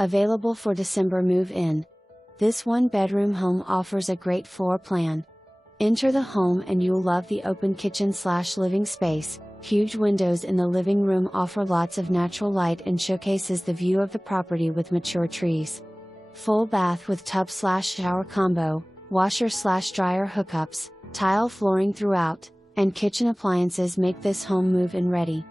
Available for December move-in. This one-bedroom home offers a great floor plan. Enter the home and you'll love the open kitchen/living space. Huge windows in the living room offer lots of natural light and showcases the view of the property with mature trees. Full bath with tub/shower combo, washer/dryer hookups, tile flooring throughout, and kitchen appliances make this home move-in ready.